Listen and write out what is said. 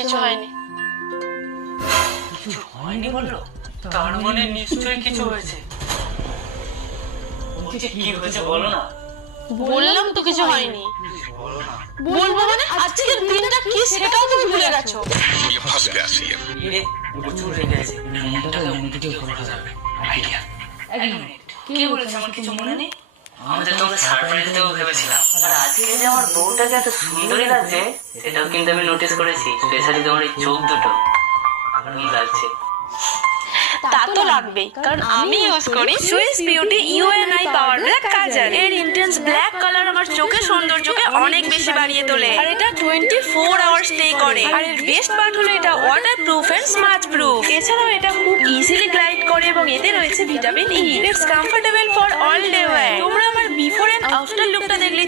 কিছু হয়নি। কিছু হয়নি বললো? তার মানে নিশ্চয়ই কিছু হয়েছে। বলছি কি হয়েছে বলো না। বললাম তো কিছু হয়নি। বলো না। বলবো মানে আজকের দিনটা কি সেটাও তুমি ভুলে গেছো। ये फंस गया सीएम। এরে প্রচুর রেগে আছে। মনটাকে অন্যদিকেও ঘোরানো যাবে। আইডিয়া। এক মিনিট। কে বলেছে আমার কিছু মনে নেই? আমাদের তোমাকে সারপ্রাইজ দেবো ভেবেছিলাম। আর আজকে যে আমার বউটাকে এত সুন্দরী লাগছে সেটাও কিন্তু আমি নোটিস করেছি। স্পেশালি তোমার এই চোখ দুটো দারুণ লাগছে। তা তো লাগবেই, কারণ আমি ইউজ করি সুইস বিউটি ইউএনআই পাওয়ার ব্ল্যাক কাজল। এর ইন্টেন্স ব্ল্যাক কালার আমার চোখের সৌন্দর্যকে অনেক বেশি বাড়িয়ে তোলে। আর এটা 24 আওয়ার স্টে করে। আর এর বেস্ট পার্ট হলো এটা waterproof and smudge proof. এছাড়াও এটা খুব ইজিলি গ্লাইড করে এবং এতে রয়েছে vitamin E. It's comfortable for all day wear. তোমরা আমার বিফোর এন্ড আফটার লুকটা দেখলে